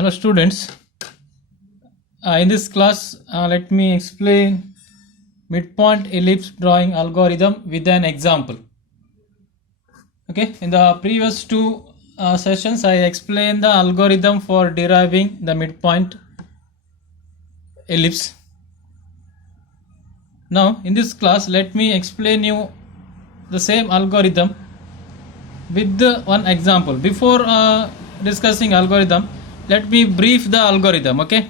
Hello students, in this class let me explain midpoint ellipse drawing algorithm with an example. Okay, in the previous two sessions I explained the algorithm for deriving the midpoint ellipse. Now in this class let me explain you the same algorithm with one example. Before discussing algorithm, let me brief the algorithm. Okay,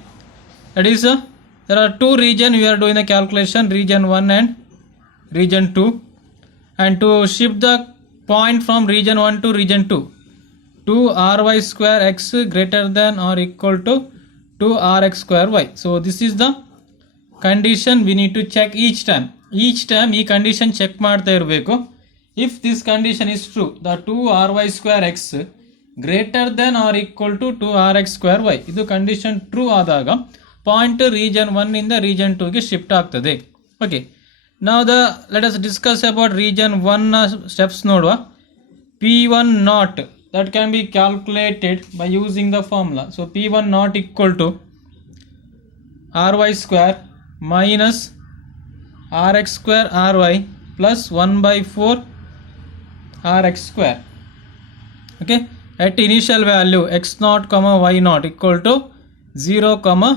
that is there are two regions we are doing the calculation, region 1 and region 2, and to shift the point from region 1 to region 2 to ry square x greater than or equal to 2rx square y. So this is the condition we need to check each time ಈ condition check ಮಾಡ್ತಾ ಇರಬೇಕು. If this condition is true, the 2ry square x greater than or equal to 2rx square y, ಇದು condition true ಆದಾಗ point region 1 ಇಂದ region 2 ಗೆ ಶಿಫ್ಟ್ ಆಗ್ತದೆ. Okay, now let us discuss about region 1 steps ನೋಡುವ. p1 naught that can be calculated by using the formula. So p1 naught equal to ry square minus rx square ry plus 1 by 4 rx square. Okay, at initial value x naught comma y naught equal to 0 comma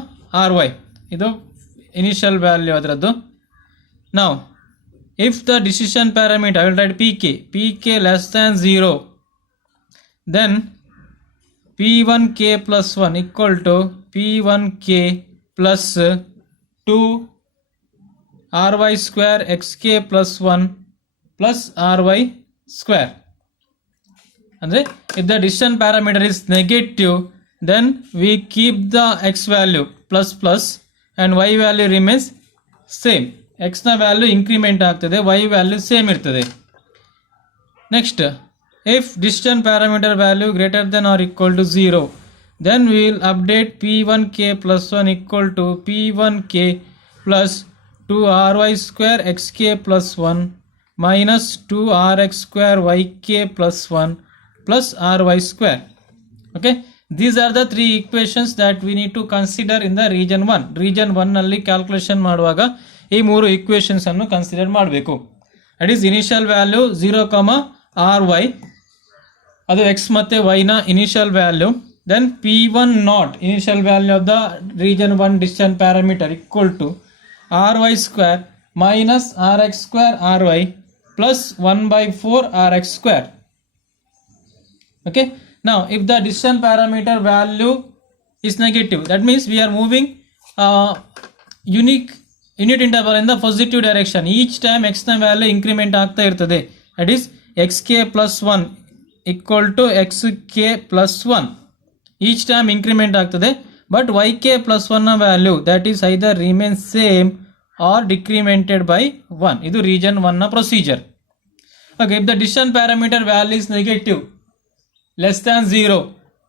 ry, idu initial value adraddu. Now if the decision parameter, I will write pk less than 0, then p1k plus 1 equal to p1k plus 2 ry square xk plus 1 plus ry square. And if the decision parameter is negative, then we keep the x value plus plus and y value remains same. X na value increment ಆಗ್ತದೆ, y value same ಇರ್ತದೆ. Next, if decision parameter value greater than or equal to 0, then we will update p1k plus 1 equal to p1k plus 2ry square xk plus 1 minus 2rx square yk plus 1 plus ry square. Okay, these are the three equations that we need to consider in the region 1. Region 1 ನಲ್ಲಿ calculation ಮಾಡುವಾಗ ಈ ಮೂರು equations ಅನ್ನು consider ಮಾಡಬೇಕು. That is initial value 0 comma ry, ಅದು x ಮತ್ತೆ y ನ initial value, then p1 naught initial value of the region 1 decision parameter equal to ry square minus rx square ry plus 1 by 4 rx square. Okay, now if the decision parameter value is negative, that means we are moving unit interval in the positive direction. Each time x na value increment ಆಗ್ತಾ ಇರ್ತದೆ. That is xk plus 1 equal to xk plus 1. Each time increment ಆಗ್ತದೆ, but yk plus 1 na value that is either remains same or decremented by 1. ಇದು region 1 na procedure. Okay, if the decision parameter value is negative less than 0,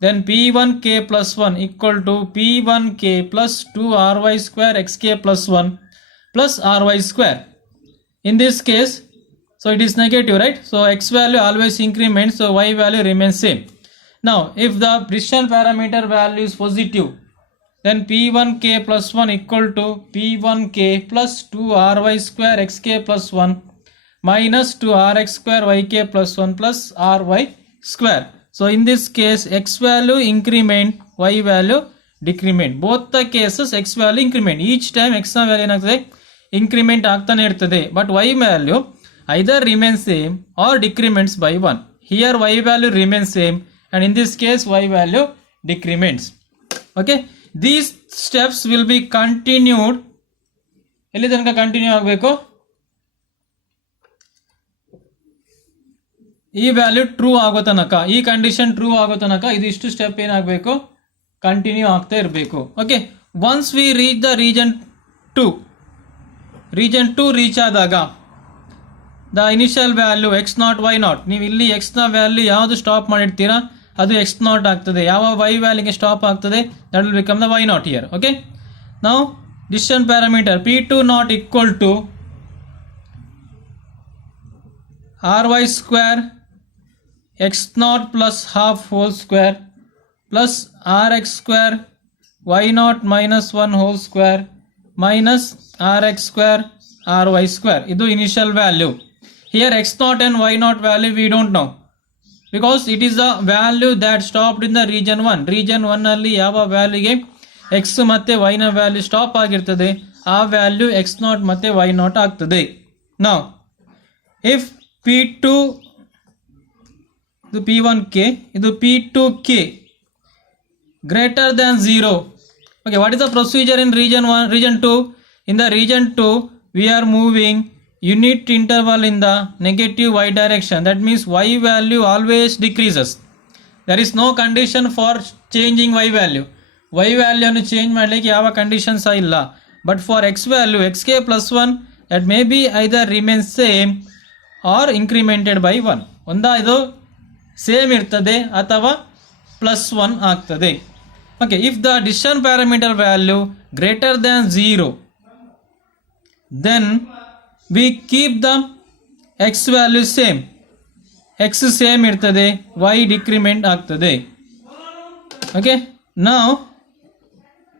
then p1k plus 1 equal to p1k plus 2ry square xk plus 1 plus ry square. In this case, so it is negative, right? So x value always increments, so y value remains same. Now if the decision parameter value is positive, then p1k plus 1 equal to p1k plus 2ry square xk plus 1 minus 2rx square yk plus 1 plus ry square. So in this case x value increment, y value decrement. Both the cases x value increment. Each time x na value ಏನಾಗ್ತದೆ increment ಆಗ್ತಾನೆ ಇರ್ತದೆ, but y value either remains same or decrements by 1. Here y value remains same and in this case y value decrements. Okay, these steps will be continued. ಎಲ್ಲಿ ತನಕ ಕಂಟಿನ್ಯೂ ಆಗಬೇಕು? ಈ value true ಆಗೋ ತನಕ, ಈ ಕಂಡೀಷನ್ ಟ್ರೂ ಆಗೋ ತನಕ ಇದು ಇಷ್ಟು ಸ್ಟೆಪ್ ಏನಾಗಬೇಕು, ಕಂಟಿನ್ಯೂ ಆಗ್ತಾ ಇರಬೇಕು. Okay, once we reach the region 2 reach ಆದಾಗ the initial value x naught y naught, ನೀವು ಇಲ್ಲಿ ಎಕ್ಸ್ ನ ವ್ಯಾಲ್ಯೂ ಯಾವುದು ಸ್ಟಾಪ್ ಮಾಡಿರ್ತೀರಾ ಅದು ಎಕ್ಸ್ ನಾಟ್ ಆಗ್ತದೆ. ಯಾವ ವೈ ವ್ಯಾಲ್ಯೂಗೆ ಸ್ಟಾಪ್ ಆಗ್ತದೆ that will become the y naught here. Okay, ನಾವು decision parameter p2 naught equal to ry square x naught plus half whole square plus rx square y naught minus 1 whole square minus rx square ry square. Idu initial value. Here x naught and y naught value we don't know, because it is the value that stopped in the region 1. Region 1 ಅಲ್ಲಿ ಯಾವ ವ್ಯಾಲ್ಯೂಗೆ x ಮತ್ತೆ y ನ value stop ಆಗಿರ್ತದೆ ಆ value x naught ಮತ್ತೆ y naught ಆಗ್ತದೆ. Now if p2 ಇದು p1k ಇದು p2k greater than 0. Okay, what is the procedure in region 1, region 2? In the region 2 we are moving unit interval in the negative y direction. That means y value always decreases. There is no condition for changing y value. Y value ಅನ್ನು change ಮಾಡಲಿಕ್ಕೆ ಯಾವ conditions ಇಲ್ಲ. But for x value xk plus 1, that may be either remains same or incremented by 1. ಒಂದಾ ಇದು ಸೇಮ್ ಇರ್ತದೆ ಅಥವಾ ಪ್ಲಸ್ 1 ಆಗ್ತದೆ. Okay, if the decision parameter value greater than 0, then we keep the x value same. X same irtade, y decrement agtade. Okay, now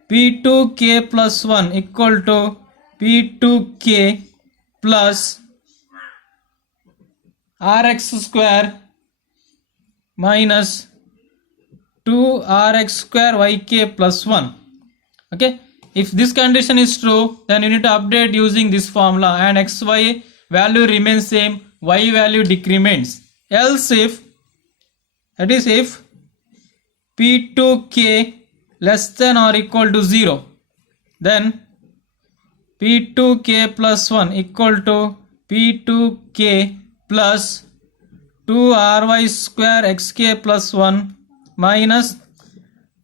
p2k plus 1 equal to p2k plus rx square minus 2rx square yk plus 1. Okay, if this condition is true, then you need to update using this formula and xy value remains same, y value decrements. Else if, that is if p2k less than or equal to 0, then p2k plus 1 equal to p2k plus 2ry square xk plus 1 minus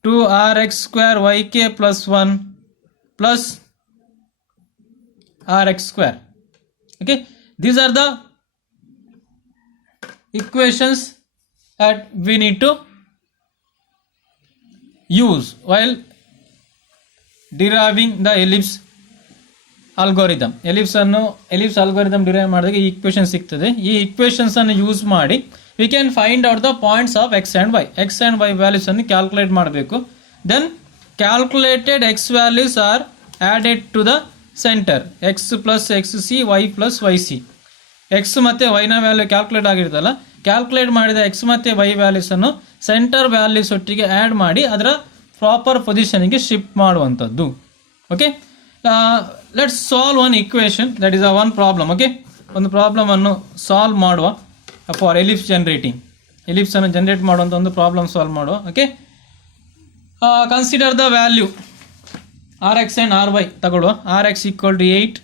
2rx square yk plus 1 plus rx square. Okay, these are the equations that we need to use while deriving the ellipse algorithm. ellipse algorithm derive ಮಾಡಿದಾಗ ಈ equation ಸಿಗ್ತದೆ. ಈ equations ಅನ್ನು ಯೂಸ್ ಮಾಡಿ we can find out the points of x and y. X and y values ಅನ್ನು ಕ್ಯಾಲ್ಕುಲೇಟ್ ಮಾಡಬೇಕು. Then calculated x values are added to the center. x plus xc, y plus yc. x ಮತ್ತೆ y ನ value calculate ಆಗಿರ್ತಲ್ಲ, calculate ಮಾಡಿದ x ಮತ್ತೆ y values ಅನ್ನು centre values ಒಟ್ಟಿಗೆ add ಮಾಡಿ ಅದರ ಪ್ರಾಪರ್ ಪೊಸಿಷನ್ಗೆ ಶಿಫ್ಟ್ ಮಾಡುವಂಥದ್ದು. Okay, let's solve one equation, that is a one problem. Okay, ಒಂದು ಪ್ರಾಬ್ಲಮ್ ಅನ್ನು ಸಾಲ್ವ್ ಮಾಡುವ ಫಾರ್ ಎಲಿಪ್ಸ್ ಜನರೇಟಿಂಗ್. ಎಲಿಪ್ಸ್ ಅನ್ನು ಜನರೇಟ್ ಮಾಡುವಂಥ ಒಂದು ಪ್ರಾಬ್ಲಮ್ ಸಾಲ್ವ್ ಮಾಡುವ. Okay, consider the value r x and r y ತಗೊಳ್ಳುವ. R x equal to 8,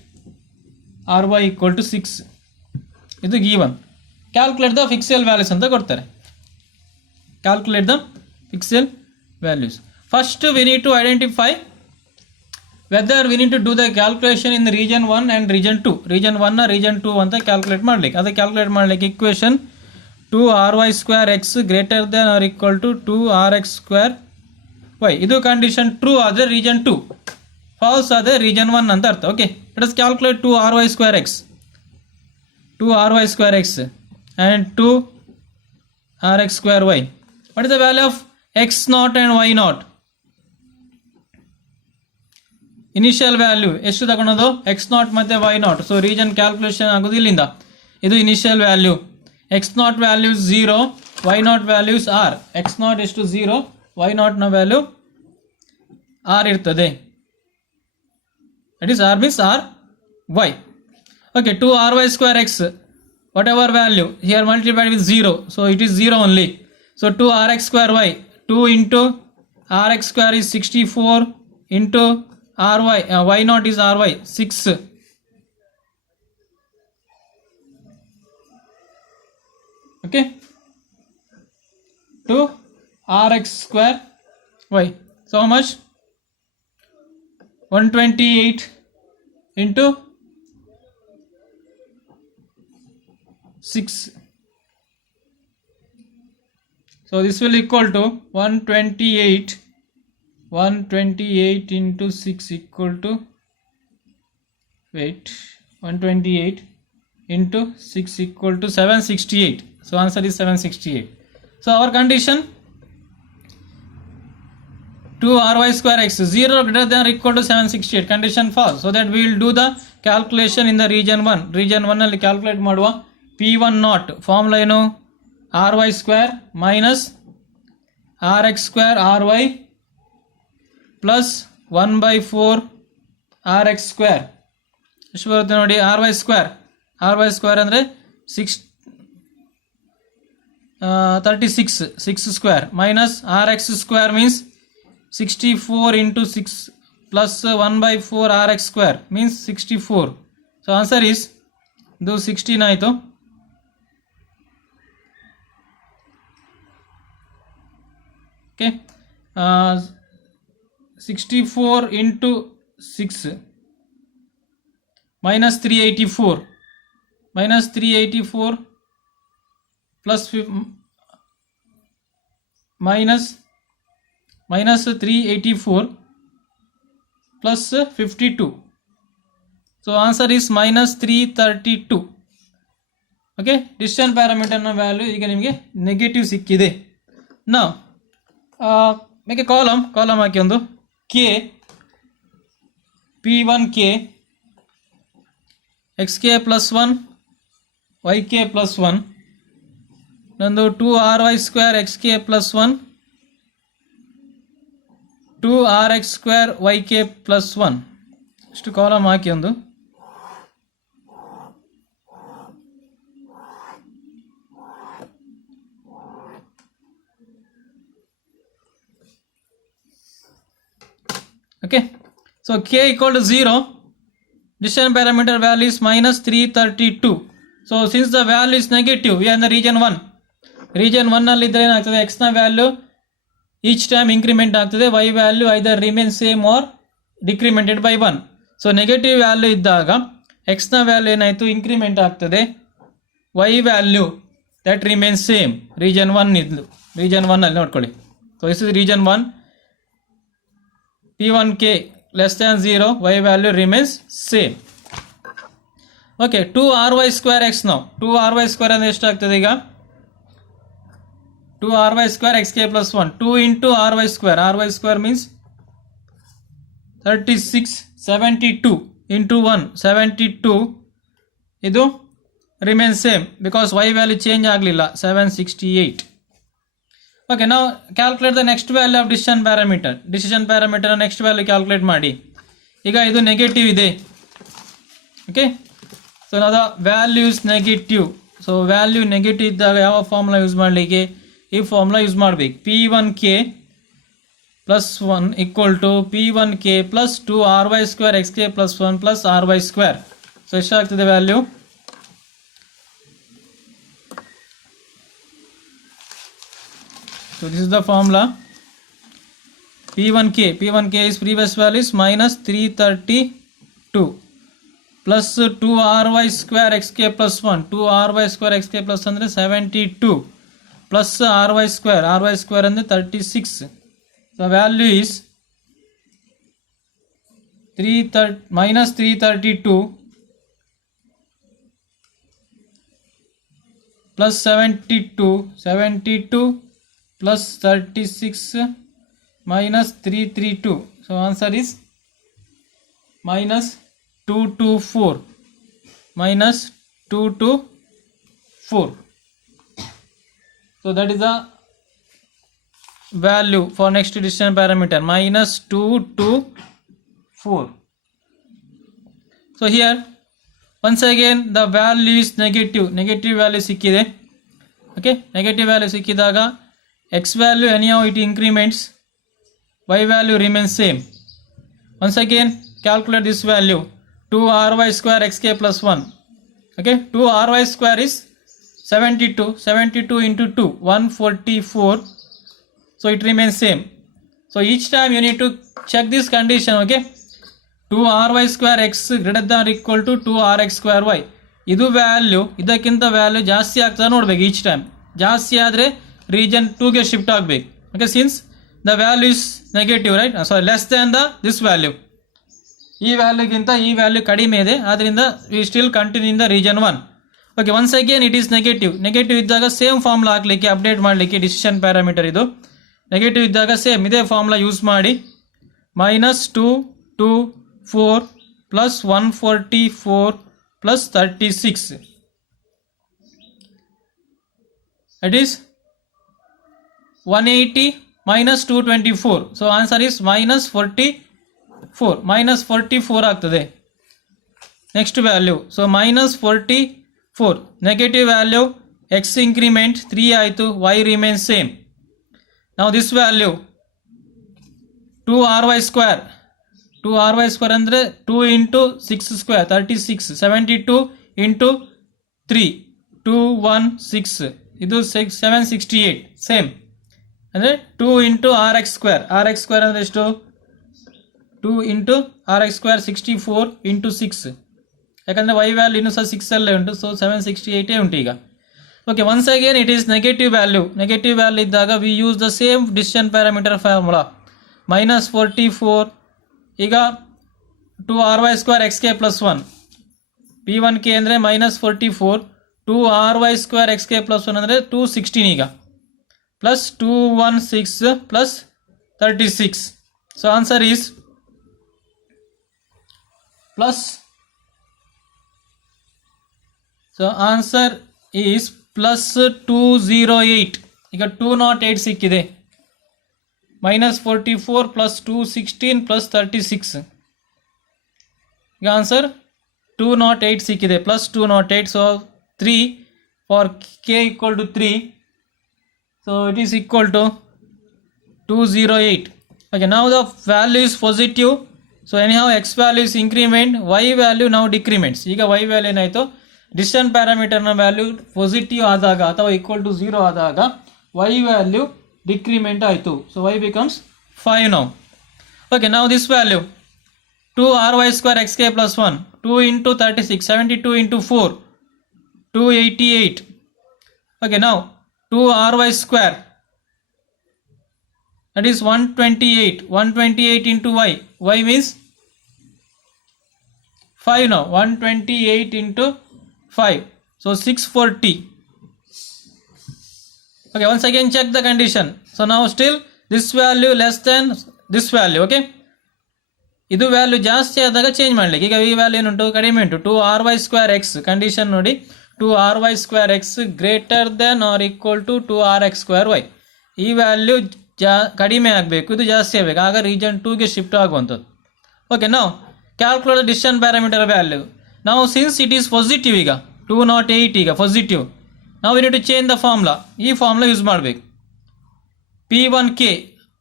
r y equal to 6. ಇದು given. Calculate the pixel values ಅಂತ ಕೊಡ್ತಾರೆ. Calculate the pixel values. First we need to identify whether we need to do the calculation in region 1 and region 2. Region 1 region 2 ಅಂತ calculate ಮಾಡಲಿಕ್ಕೆ, ಅದು calculate ಮಾಡಲಿಕ್ಕೆ equation 2ry square x greater than or equal to 2rx square y. ಇದು condition true ಆದರೆ region 2, false ಆದರೆ region 1 ಅಂತ ಅರ್ಥ. Okay, let us calculate 2ry square X, 2ry square X and 2rx square y. What is the value of x naught and y naught? Initial value ಎಷ್ಟು ತಗೊಳ್ಳೋದು? x naught ಮತ್ತೆ y naught. So region calculation ಆಗೋದು ಇಲ್ಲಿಂದ. ಇದು initial value. x naught value 0, y naught values r. x naught ಎಷ್ಟು 0, y naught ನ value r ಇರ್ತದೆ. That is r means r y. Okay, 2ry square x, whatever value here multiplied with 0, so it is 0 only. So 2rx square y, 2 into rx square is 64 into ry, y naught is ry 6. Okay, 2 rx square y, so how much? 128 into 6. So this will equal to 128 into 6 equal to, wait, 128 into 6 equal to 768. So answer is 768. So our condition, 2ry square x 0 greater than or equal to 768 condition false. So that we will do the calculation in the region 1. Region 1 ಅಲ್ಲಿ calculate ಮಾಡುವ p1 naught formula ಏನು ry square minus rx square ry plus 1 by 4 rx square ಎಷ್ಟು ಬರುತ್ತೆ ನೋಡಿ ry square ಅಂದರೆ 36 square minus rx square means 64 into 6 plus 1 by 4 rx square means 64. So answer is do 16 ಆಯಿತು. Okay, 64 into 6 minus 384 plus minus 384 plus 52. So answer is minus 332. Okay, distance parameter na value ಈಗ ನಿಮಗೆ ನೆಗೆಟಿವ್ ಸಿಕ್ಕಿದೆ. Now make a column ಹಾಕಿ ಒಂದು k p1k xk plus 1 yk plus 1 ನಂದು 2ry square xk plus 1 2rx square yk plus 1 ಇಷ್ಟು ಕಾಲಮ್ ಹಾಕಿ ಒಂದು okay. So k equal to 0, distance parameter value is minus 332. So since the value is negative, we are in the region 1. Region 1 ಅಲ್ಲಿ ಇದ್ರೆ ಏನಾಗ್ತದೆ x ನ value each time increment ಆಗ್ತದೆ, y value either remain same or decremented by 1. So negative value ಇದ್ದಾಗ x ನ ವ್ಯಾಲ್ಯೂ ಏನಾಯಿತು increment ಆಗ್ತದೆ, y value that remains same. region 1 ಇದ್ಲು, region 1 ಅಲ್ಲಿ ನೋಡ್ಕೊಳ್ಳಿ. So this is region 1, p1k less than 0, y value remains same. Okay, 2ry square x now. 2ry square ಅಂದ್ರೆ ಎಷ್ಟಾಗ್ತದೆ ಈಗ 2ry square xk plus 1 2 into ry square means 36 72 into 1 72 ಇದು remains same because y value change ಆಗಲಿಲ್ಲ 768. Okay, now calculate the next value of decision parameter next value calculate ಮಾಡಿ. ಈಗ ಇದು ನೆಗೆಟಿವ್ ಇದೆ. Okay, so now the value is negative. So value negative ಇದ್ದಾಗ ಯಾವ formula use ಮಾಡಲಿಕ್ಕೆ, ಈ ಫಾರ್ಮುಲಾ ಯೂಸ್ ಮಾಡಬೇಕು. p1k plus 1 equal to p1k plus 2ry square xk plus 1 plus ry square. So ಎಷ್ಟಾಗ್ತದೆ value So this is the formula. P1k is previous value is minus 332 plus 2ry square xk plus 1 2ry square xk plus ಅಂದ್ರೆ 72 plus ry square ಅಂದ್ರೆ 36. So value is minus 332 plus 72 plus 36 minus 332. So answer is minus 224 minus 224. So that is the value for next decision parameter minus 224. So here once again the value is negative value ಸಿಕ್ಕಿದೆ. Okay, negative value ಸಿಕ್ಕಿದಾಗ x value anyhow it increments, y value remains same. Once again calculate this value 2ry square xk plus 1. Okay, 2ry square is 72 into 2 144. So it remains same. So each time you need to check this condition. Okay, 2ry square x greater than or equal to 2rx square y. ಇದು ವ್ಯಾಲ್ಯೂ ಇದಕ್ಕಿಂತ ವ್ಯಾಲ್ಯೂ ಜಾಸ್ತಿ ಆಗ್ತದೆ ನೋಡ್ಬೇಕು. Each time ಜಾಸ್ತಿ ಆದರೆ region 2 ಗೆ ಶಿಫ್ಟ್ ಆಗಬೇಕು. Okay, since the value is negative, right? Sorry, less than this value. ಈ ವ್ಯಾಲ್ಯೂಗಿಂತ ಈ ವ್ಯಾಲ್ಯೂ ಕಡಿಮೆ ಇದೆ, ಆದ್ದರಿಂದ we still continue in the region 1. Okay, once again it is negative ಇದ್ದಾಗ ಸೇಮ್ ಫಾರ್ಮುಲಾ ಹಾಕಲಿಕ್ಕೆ ಅಪ್ಡೇಟ್ ಮಾಡಲಿಕ್ಕೆ ಡಿಸಿಷನ್ ಪ್ಯಾರಾಮೀಟರ್ ಇದು ನೆಗೆಟಿವ್ ಇದ್ದಾಗ ಸೇಮ್ ಇದೇ ಫಾರ್ಮುಲಾ ಯೂಸ್ ಮಾಡಿ -2 2 4 ಪ್ಲಸ್ 144 ಪ್ಲಸ್ 36 it is 180 minus 224. So answer is minus 44. Minus 44 ಆಗ್ತದೆ. Next value. So minus 44. Negative value x increment 3 ಆಯಿತು, y remains same. Now this value 2ry square. 2ry square ಅಂದರೆ 2 into 6 square 36. 72 into 3 216. ಇದು 768 ಸೇಮ್ ಅಂದರೆ 2 into RX square. RX square ಅಂದರೆ ಎಷ್ಟು? 2 into RX square 64 ಇಂಟು 6. ಯಾಕಂದರೆ y value ಇನ್ನೂ ಸಹ 6 ಅಲ್ಲೇ ಉಂಟು, ಸೊ 768 ಉಂಟು ಈಗ. Okay, once again it is negative value. Negative value ಇದ್ದಾಗ we use the same decision parameter formula -44. ಈಗ 2ry ಸ್ಕ್ವೇರ್ xk ಪ್ಲಸ್ 1 P1k ಅಂದರೆ -44 2ry ಸ್ಕ್ವೇರ್ xk ಪ್ಲಸ್ 1 ಅಂದರೆ 216 ಈಗ ಪ್ಲಸ್ 216 ಪ್ಲಸ್ 36. So answer is plus +208. ಈಗ 208 ಸಿಕ್ಕಿದೆ. -44 ಪ್ಲಸ್ 216 ಪ್ಲಸ್ 36. ಈಗ ಆನ್ಸರ್ 208 ಸಿಕ್ಕಿದೆ, ಪ್ಲಸ್ 208. ಸೊ 3 for k equal to 3, so it is equal to 208. Okay, now the value is positive, so anyhow x value is increment, y value now decrements. ಈಗ y value ಏನಾಯಿತು, ಡಿಸ್ಟೆನ್ಸ್ ಪ್ಯಾರಾಮೀಟರ್ನ value positive ಆದಾಗ ಅಥವಾ equal to 0 ಆದಾಗ y value decrement ಆಯಿತು. So y becomes 5 now. Okay, now this value 2ry square xk plus 1 2 into 36 72 into 4 288. Okay, now 2ry square, that is 128. 128 into y means 5 now. 128 into 5, so 640. Okay, once again check the condition. So now still this value less than this value. Okay, ಇದು ವ್ಯಾಲ್ಯೂ ಜಾಸ್ತಿ ಆದಾಗ ಚೇಂಜ್ ಮಾಡಲಿಕ್ಕೆ. ಈಗ ಈ ವ್ಯಾಲ್ಯೂ ಏನುಂಟು, ಕಡಿಮೆ ಉಂಟು. 2ry square x condition ನೋಡಿ, 2ry square x greater than or equal to 2rx square y. ಈ ವ್ಯಾಲ್ಯೂ ಕಡಿಮೆ ಆಗಬೇಕು, ಇದು ಜಾಸ್ತಿ ಆಗಬೇಕು, ಆಗ ರೀಜನ್ 2ಗೆ ಶಿಫ್ಟ್ ಆಗುವಂಥದ್ದು. ಓಕೆ, ನಾವು ಕ್ಯಾಲ್ಕುಲೇಟ್ ಡಿಸ್ಟೆನ್ಸ್ ಪ್ಯಾರಾಮೀಟರ್ ವ್ಯಾಲ್ಯೂ. ನಾವು ಸಿನ್ಸ್ ಇಟ್ ಈಸ್ ಪಾಸಿಟಿವ್, ಈಗ 208 ಈಗ ಪಾಸಿಟಿವ್, ನಾವು we need to change the formula. ಈ ಫಾರ್ಮುಲಾ ಯೂಸ್ ಮಾಡಬೇಕು. P1k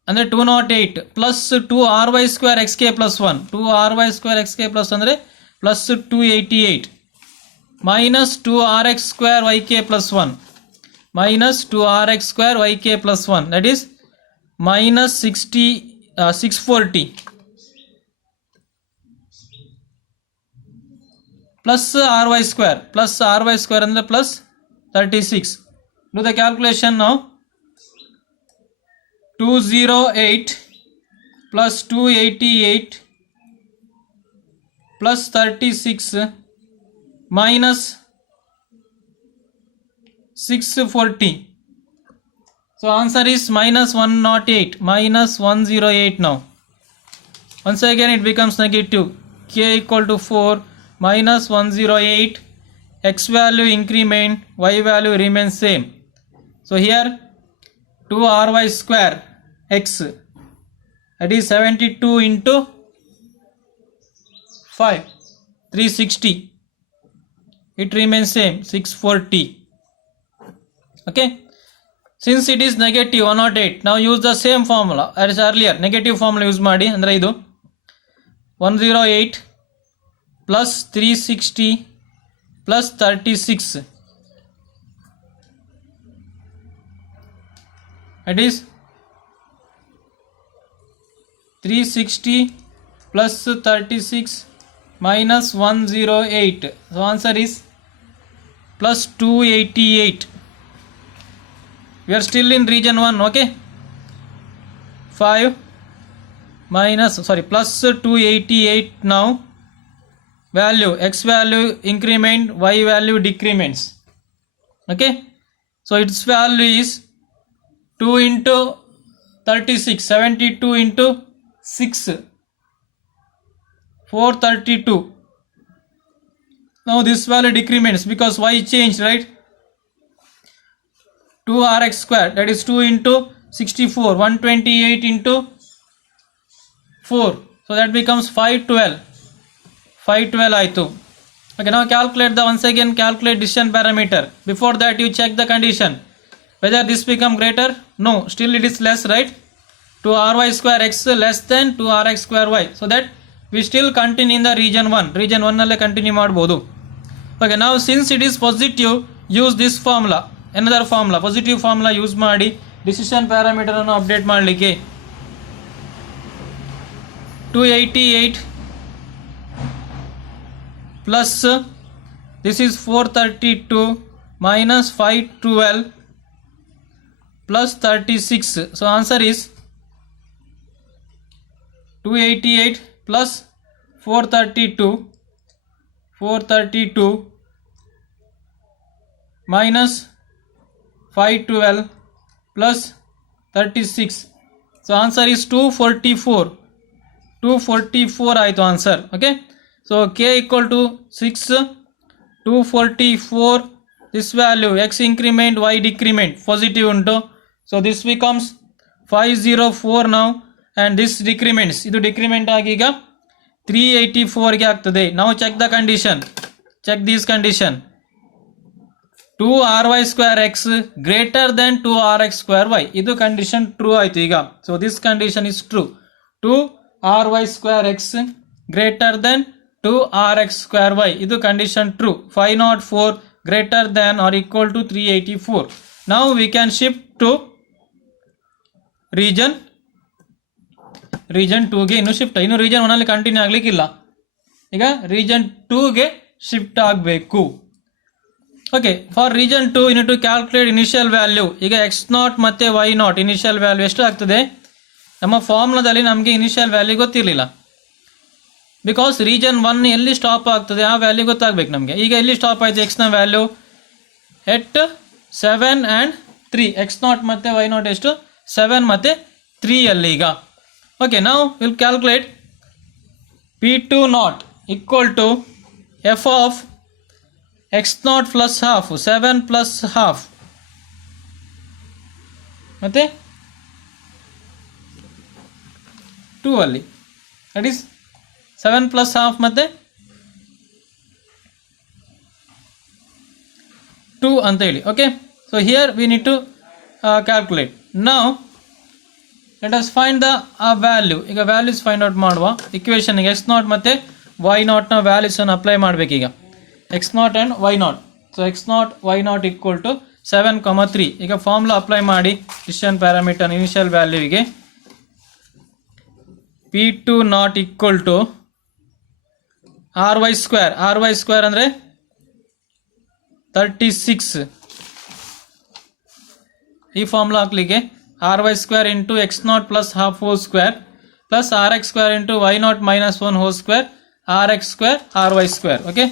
ಅಂದರೆ 208 plus 2ry square xk plus 1 2ry square xk plus ಅಂದರೆ plus 288 minus 2rx square yk plus 1 minus 2rx square yk plus 1, that is minus 640 plus ry square and the plus 36. Do the calculation now. 208 plus 288 plus 36 minus 640. So answer is minus 108, minus 108 now. Once again it becomes negative. K equal to 4 minus 108. X value increment, y value remains same. So here 2ry square x, that is 72 into 5 360. It remains same 640. Okay, since it is negative 108, now use the same formula as earlier. Negative formula use ಮಾಡಿ, ಅಂದರೆ ಇದು 108 plus 360 plus 36, it is 360 plus 36 minus 108. So answer is plus 288. We are still in region 1. Okay, 5 minus plus 288. now value, x value increment, y value decrements. Okay, so its value is 2 into 36, 72 into 6, 432. Now this value decrements because y changed, right? 2rx square, that is 2 into 64, 128 into 4, so that becomes 512 ಆಯಿತು. Okay, now calculate the, once again calculate decision parameter. Before that you check the condition whether this become greater. No, still it is less, right? 2ry square x less than 2rx square y, so that we still continue in the region 1. region 1 nalle continue ಮಾಡಬಹುದು. Okay, now since it is positive, use this formula, another formula, positive formula use ಮಾಡಿ decision parameter ಅನ್ನು ಅಪ್ಡೇಟ್ ಮಾಡಲಿಕ್ಕೆ. 288 plus this is 432 minus 512 plus 36. So answer is 288 plus 432 minus 512 plus 36. So answer is 244 ಆಯಿತು answer. Okay, so k equal to 6, 244, this value x increment y decrement positive unto, so this becomes 504 now, and this decrements, ಇದು decrement ಆಗಿ ಈಗ 384 ಗೆ ಆಗ್ತದೆ. now check the condition, check this condition, 2ry square x greater than 2rx square y, ಇದು condition true ಆಯಿತು ಈಗ. so this condition is true. 2ry square x greater than 2rx square y, ಇದು condition true. 504 greater than or equal to 384. now we can shift to region 2 ಗೆ ಇನ್ನು ಶಿಫ್ಟ್, ಇನ್ನು region 1 ಅಲ್ಲಿ ಕಂಟಿನ್ಯೂ ಆಗ್ಲಿಕ್ಕಿಲ್ಲ, ಈಗ region 2 ಗೆ ಶಿಫ್ಟ್ ಆಗಬೇಕು. Okay, for region 2 you need to calculate initial value. ಈಗ x0 ಮತ್ತೆ y0 ಇನಿಷಿಯಲ್ ವ್ಯಾಲ್ಯೂ ಎಷ್ಟು ಆಗ್ತದೆ? ನಮ್ಮ ಫಾರ್ಮುಲಾದಲ್ಲಿ ನಮಗೆ ಇನಿಷಿಯಲ್ ವ್ಯಾಲ್ಯೂ ಗೊತ್ತಿರಲಿಲ್ಲ, ಬಿಕಾಸ್ ರೀಜನ್ 1 ಎಲ್ಲಿ ಸ್ಟಾಪ್ ಆಗ್ತದೆ ಆ ವ್ಯಾಲ್ಯೂ ಗೊತ್ತಾಗಬೇಕು ನಮಗೆ. ಈಗ ಎಲ್ಲಿ ಸ್ಟಾಪ್ ಆಯಿತು ಎಕ್ಸ್ನ ವ್ಯಾಲ್ಯೂ? ಎಟ್ 7 and 3. x0 ಮತ್ತು y0 ಎಷ್ಟು? 7 ಮತ್ತು 3 ಅಲ್ಲಿ ಈಗ. ಓಕೆ, ನಾವು will calculate P2 equal to f of x0 plus half, 7 plus half ಮತ್ತು 2 ಅಲ್ಲಿ, ದಟ್ ಈಸ್ 7 plus half ಮತ್ತೆ 2 ಅಂತ ಹೇಳಿ. Okay, so here we need to calculate. Now let us find the value. ಈಗ ವ್ಯಾಲ್ಯೂಸ್ ಫೈಂಡ್ ಔಟ್ ಮಾಡುವ. ಇಕ್ವೇಷನ್ಗೆ x0 ಮತ್ತು y0 ನ ವ್ಯಾಲ್ಯೂಸನ್ನು ಅಪ್ಲೈ ಮಾಡಬೇಕೀಗ. x0 and y0. So x0 y0 equal to 7, 3. ಈಗ ಫಾರ್ಮುಲಾ ಅಪ್ಲೈ ಮಾಡಿ ಡಿಸಿಷನ್ ಪ್ಯಾರಾಮೀಟರ್ ಇನಿಷಿಯಲ್ ವ್ಯಾಲ್ಯೂಗೆ P2 equal to ry square. ry square ಅಂದರೆ 36. ಈ ಫಾರ್ಮುಲಾ ಹಾಕ್ಲಿಕ್ಕೆ ry square into x0 plus half whole square plus rx square into y0 minus 1 whole square rx square ry square. Okay,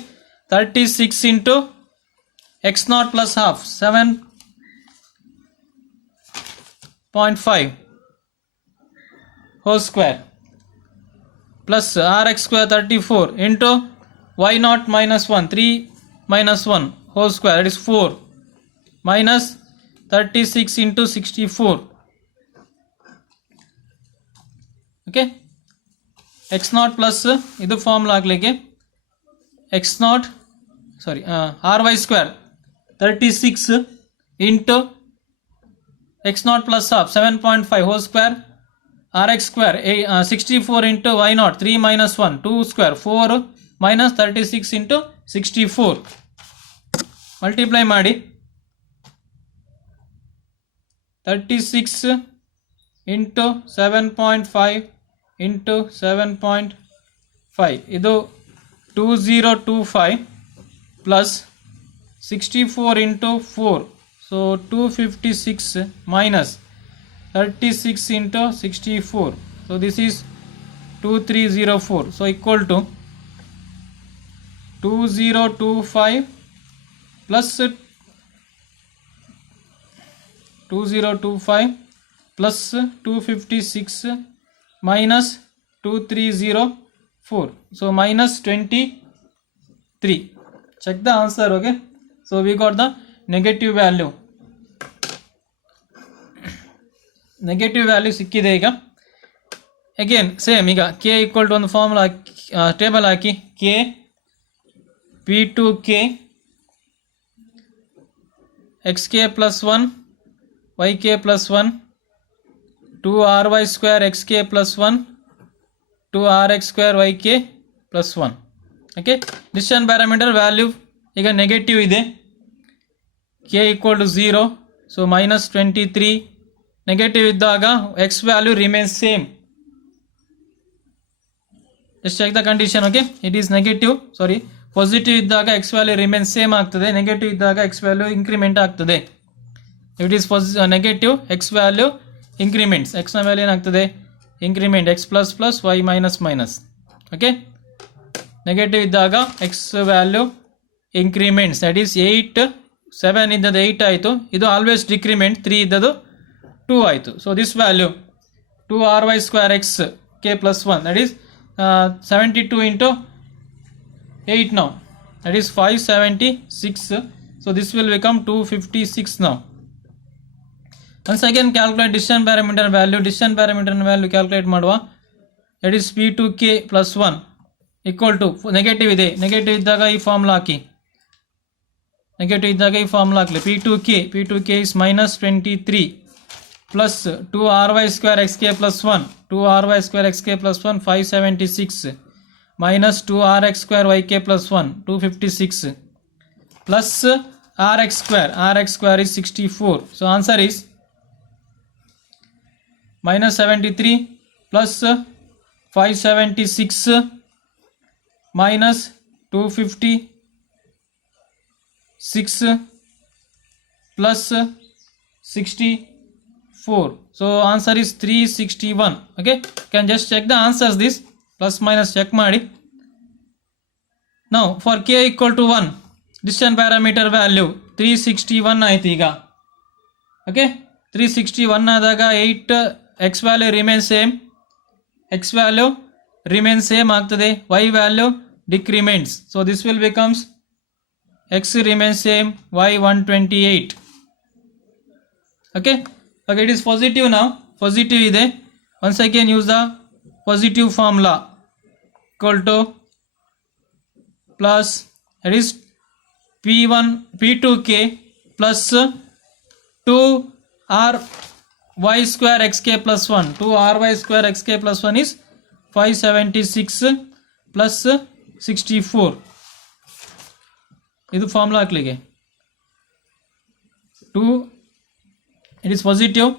36 into x0 plus half 7.5 whole square plus rx square 34 into y0 minus 1, 3 minus 1 whole square, that is 4 minus 36 into 64. okay, x0 plus idu formula aglige x0 sorry ry square 36 into x0 plus half 7.5 whole square rx square 64 into y0 3 minus 1 2 square 4 minus 36 into 64 multiply ಮಾಡಿ 36 into 7.5 into 7.5 ಇದು 2025 plus 64 into 4, so 256 minus 36 into 64, so this is 2304, so equal to 2025 plus 2025 plus 256 minus 2304. So minus 23. Check the answer. Okay, so we got the negative value. Negative value ಸಿಕ್ಕಿದೆ. ಈಗ again same, ಈಗ K equal to ಒಂದು formula table ಹಾಕಿ, K P two K x K plus 1 y K plus 1 2 ry square x K plus 1 2 rx square y K plus 1. Okay, decision parameter value ಈಗ negative ಇದೆ. K equal to 0, so minus 23. Negative ಇದ್ದಾಗ x value remains same. Just check the condition. Okay, it is negative, sorry positive ಇದ್ದಾಗ x value remains same ಆಗ್ತದೆ, negative ಇದ್ದಾಗ x value increment ಆಗ್ತದೆ. It is negative, x value increments, ಎಕ್ಸ್ನ value ಏನಾಗ್ತದೆ increment, x plus plus y minus minus. Okay, negative ಇದ್ದಾಗ x value increments, that is 8 7 ಇದ್ದದ್ದು 8 ಆಯಿತು, ಇದು ಆಲ್ವೇಸ್ ಡಿಕ್ರಿಮೆಂಟ್, 3 ಇದ್ದದ್ದು 2 ಆಯಿತು. So this value 2 ry square x K plus 1, that is 72 into 8 now, that is 576. So this will become 256 now. Once again calculate decision parameter value. Decision parameter value calculate ಮಾಡುವ, that is p2k plus 1 equal to, negative ಇದೆ, ನೆಗೆಟಿವ್ ಇದ್ದಾಗ ಈ ಫಾರ್ಮುಲಾ ಹಾಕಿ, ನೆಗೆಟಿವ್ ಇದ್ದಾಗ ಈ ಫಾರ್ಮುಲಾ ಹಾಕಲಿ, p2k is minus 23 plus 2 ry square xk plus 1 2 ry square xk plus 1 576 minus 2 rx square yk plus 1 256 plus rx square is 64. So answer is minus 73 plus 576 minus 256 plus 64. So answer is 361. Okay, you can just check the answers, this plus minus check ಮಾಡಿ. Now for k equal to 1, decision parameter value 361 ಆಯ್ತು ಈಗ. ಓಕೆ, 361 ಆದಾಗ 8 x value remains same, x value remains same ಆಗ್ತದೆ, y value decrements. So this will becomes x remains same, y 128. Okay, okay, it is positive now, positive ಇದೆ. Once again use the positive formula, equal to plus, that is p2k plus 2 ry square xk plus 1 2 ry square xk plus 1 is 576 plus 64. ಇದು ಫಾರ್ಮುಲಾ ಹಾಕ್ಲಿಕ್ಕೆ 2, it is positive,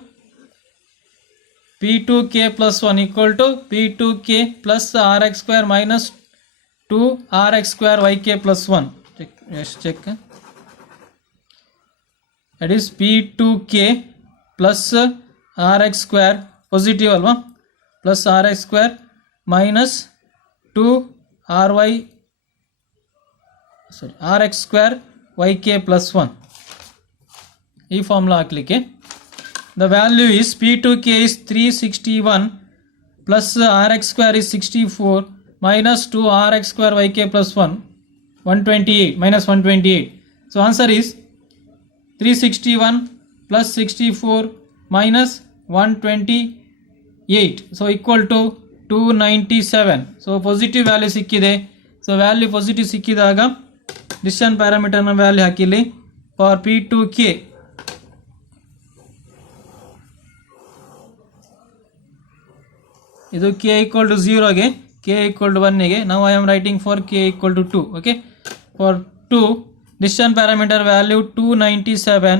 p2k plus 1 equal to p2k plus rx square minus 2 rx square yk plus 1. Check, yes, check. That is p2k plus rx square, positive alva, plus rx square minus 2 rx square yk plus 1. ಈ formula ಹಾಕ್ಲಿಕ್ಕೆ the value is p2k is 361 plus rx square is 64 minus 2 rx square yk plus 1 128 minus 128. So answer is 361 plus 64 minus 128, so equal to 297. So positive value ಸಿಕ್ಕಿದೆ. So value positive ಸಿಕ್ಕಿದಾಗ decision parameter ನ value ಹಾಕಿಲಿ. for p2k ಇದು k equal to 0 ಗೆ, k equal to 1 ಗೆ. Now I am writing for k equal to 2. Okay, for 2 decision parameter value 297,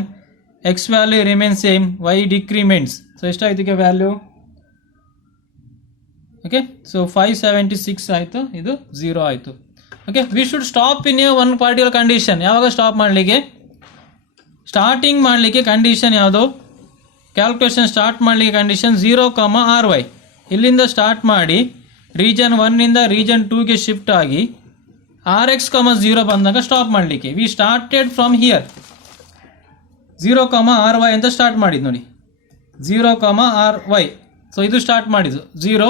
x value remains same, y decrements. So ಎಷ್ಟಾಯ್ತು ಗೆ value? Okay, so 576 ಆಯಿತು, ಇದು 0 ಆಯಿತು. Okay, we should stop in a one particular condition. ಯಾವಾಗ stop ಮಾಡಲಿಕ್ಕೆ? Starting ಮಾಡಲಿಕ್ಕೆ condition ಯಾವುದು? Calculation start ಮಾಡಲಿಕ್ಕೆ ಕಂಡೀಷನ್ 0, ry. ಇಲ್ಲಿಂದ ಸ್ಟಾರ್ಟ್ ಮಾಡಿ ರೀಜನ್ 1 ರೀಜನ್ 2ಗೆ ಶಿಫ್ಟ್ ಆಗಿ rx, 0 ಬಂದಾಗ ಸ್ಟಾಪ್ ಮಾಡಲಿಕ್ಕೆ. We started from here 0, ry ಅಂತ ಸ್ಟಾರ್ಟ್ ಮಾಡಿದ್ದು ನೋಡಿ. 0, ಆರ್ ವೈ. ಸೊ ಇದು ಸ್ಟಾರ್ಟ್ ಮಾಡಿದ್ದು 0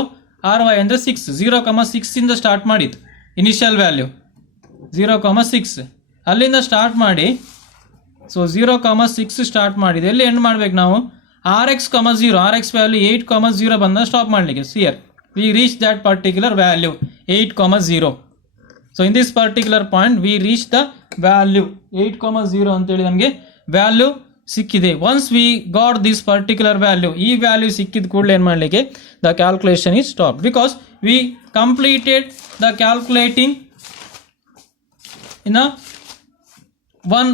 ಆರ್ ವೈ ಅಂದರೆ 6, 0, 6 ಸ್ಟಾರ್ಟ್ ಮಾಡಿದ್ದು ಇನಿಷಿಯಲ್ ವ್ಯಾಲ್ಯೂ 0, 6 ಅಲ್ಲಿಂದ ಸ್ಟಾರ್ಟ್ ಮಾಡಿ. ಸೊ 0, 6 ಸ್ಟಾರ್ಟ್ ಮಾಡಿದೆ. ಎಲ್ಲಿ ಎಂಡ್ ಮಾಡ್ಬೇಕು ನಾವು? RX, 0, RX ವ್ಯಾಲ್ಯೂ 8, 0 ಬಂದ ಸ್ಟಾಪ್ ಮಾಡಲಿಕ್ಕೆ. Here we reach that particular value 8, 0. So in this particular point we reach the value 8, 0 ಅಂತೇಳಿ ನಮಗೆ ವ್ಯಾಲ್ಯೂ ಸಿಕ್ಕಿದೆ. Once we got this particular value, ಈ ವ್ಯಾಲ್ಯೂ ಸಿಕ್ಕಿದ ಕೂಡಲೇ ಏನು ಮಾಡಲಿಕ್ಕೆ? The calculation is stop because we completed the calculating in one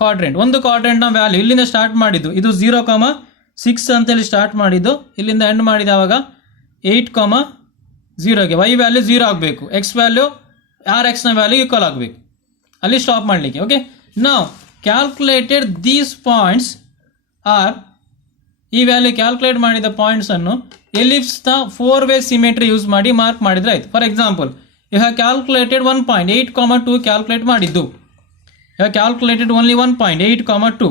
quadrant. ಒಂದು ಕ್ವಾಡ್ರೆಂಟ್ನ ವ್ಯಾಲ್ಯೂ ಇಲ್ಲಿಂದ ಸ್ಟಾರ್ಟ್ ಮಾಡಿದ್ದು. ಇದು 0, 6 ಅಂತೇಳಿ ಸ್ಟಾರ್ಟ್ ಮಾಡಿದ್ದು. ಇಲ್ಲಿಂದ ಎಂಡ್ ಮಾಡಿದ ಆವಾಗ 8, 0ಗೆ ವೈ ವ್ಯಾಲ್ಯೂ 0 ಆಗಬೇಕು, x value RX value equal ಆಗಬೇಕು. ಅಲ್ಲಿ ಸ್ಟಾಪ್ ಮಾಡಲಿಕ್ಕೆ. ಓಕೆ, ನಾವು ಕ್ಯಾಲ್ಕುಲೇಟೆಡ್ ದೀಸ್ ಪಾಯಿಂಟ್ಸ್ ಆರ್, ಈ ವ್ಯಾಲ್ಯೂ ಕ್ಯಾಲ್ಕುಲೇಟ್ ಮಾಡಿದ ಪಾಯಿಂಟ್ಸನ್ನು ಎಲಿಪ್ಸ್ನ 4-way ಸಿಮೆಟ್ರಿ ಯೂಸ್ ಮಾಡಿ ಮಾರ್ಕ್ ಮಾಡಿದ್ರೆ ಆಯ್ತು. For example, you have calculated 1 point 8, 2 calculate ಮಾಡಿದ್ದು. You have calculated only 1 point 8, 2.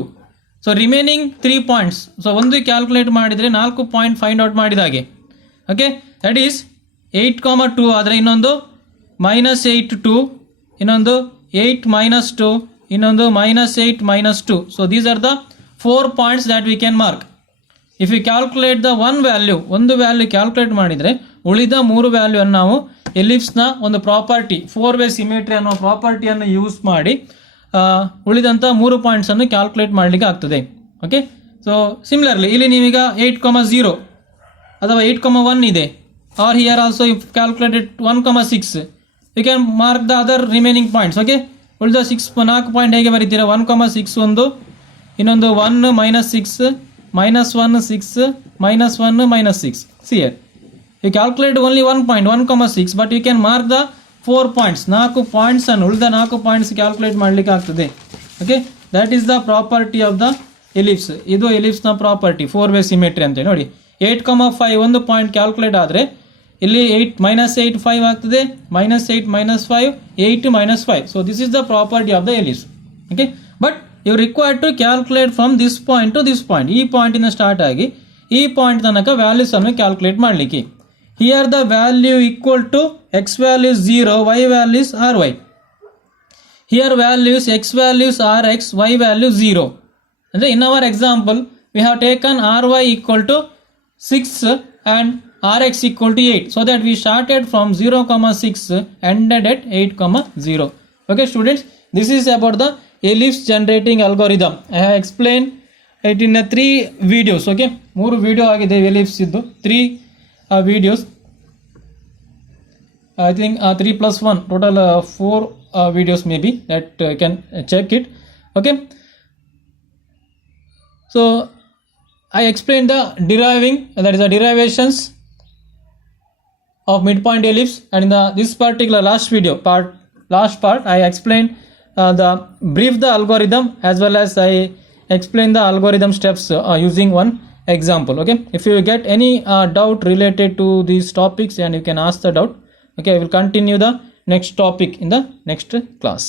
So remaining 3 points. So ಒಂದು ಕ್ಯಾಲ್ಕುಲೇಟ್ ಮಾಡಿದರೆ 4 ಪಾಯಿಂಟ್ ಫೈಂಡ್ ಔಟ್ ಮಾಡಿದಾಗೆ. ಓಕೆ, ದಟ್ ಈಸ್ 8, 2 ಆದರೆ ಇನ್ನೊಂದು -8, 2, ಇನ್ನೊಂದು 8, -2, ಇನ್ನೊಂದು -8, -2. So these are the 4 points that we can mark. If you calculate the one value, ಒಂದು value calculate ಮಾಡಿದರೆ ಉಳಿದ 3 ವ್ಯಾಲ್ಯೂವನ್ನು ನಾವು ಎಲಿಪ್ಸ್ನ ಒಂದು ಪ್ರಾಪರ್ಟಿ 4-way ಸಿಮೆಟ್ರಿ ಅನ್ನೋ ಪ್ರಾಪರ್ಟಿಯನ್ನು ಯೂಸ್ ಮಾಡಿ ಉಳಿದಂಥ 3 ಪಾಯಿಂಟ್ಸನ್ನು ಕ್ಯಾಲ್ಕುಲೇಟ್ ಮಾಡಲಿಕ್ಕೆ ಆಗ್ತದೆ. ಓಕೆ, ಸೊ ಸಿಮಿಲರ್ಲಿ ಇಲ್ಲಿ ನೀವೀಗ 8, 0 ಅಥವಾ 8, 1 ಇದೆ. Or here also if calculated 1, 6, you can mark the other remaining points. Okay, ಉಳಿದ 4 ಪಾಯಿಂಟ್ ಹೇಗೆ ಬರೀತೀರಾ? 1, 6 ಒಂದು, ಇನ್ನೊಂದು 1, -6, -1, 6, -1, -6. See here, you calculate only 1 point 1, 6, but you can mark the 4 points. 4 ಪಾಯಿಂಟ್ಸ್ ಅನ್ನು ಉಳಿದ 4 ಪಾಯಿಂಟ್ಸ್ ಕ್ಯಾಲ್ಕುಲೇಟ್ ಮಾಡಲಿಕ್ಕೆ ಆಗ್ತದೆ. Okay, that is the property of the ellipse. ಇದು ಎಲಿಪ್ಸ್ನ ಪ್ರಾಪರ್ಟಿ 4-way ಸಿಮೆಟ್ರಿ ಅಂತೇಳಿ. ನೋಡಿ 8, 5 ಒಂದು ಪಾಯಿಂಟ್ ಕ್ಯಾಲ್ಕುಲೇಟ್ ಆದರೆ ಇಲ್ಲಿ 8, -8, 5 ಆಗ್ತದೆ. -8, -5, 8, -5. So this is the property of the ellipse. Okay, but you required to calculate from this point to this point. ಈ ಪಾಯಿಂಟಿಂದ ಸ್ಟಾರ್ಟ್ ಆಗಿ ಈ ಪಾಯಿಂಟ್ ತನಕ ವ್ಯಾಲ್ಯೂಸ್ ಅನ್ನು ಕ್ಯಾಲ್ಕುಲೇಟ್ ಮಾಡಲಿಕ್ಕೆ. Here the value equal to x value is 0, y value is ry. Here values x values rx, y value 0. And in our example, we have taken ry equal to 6 and rx equal to 8. So that we started from 0, 6, ended at 8, 0. Okay students, this is about the ellipse generating algorithm. I have explained it in 3 videos. Okay, 3 video agide ellipse iddu 3 videos. I think 3 plus 1 total 4 videos maybe that can check it. Okay, so I explained the deriving, that is the derivations of midpoint ellipse, and in this particular last part I explained the brief the algorithm as well as I explained the algorithm steps using one example. Okay, if you get any doubt related to these topics, and you can ask the doubt. Okay, I will continue the next topic in the next class.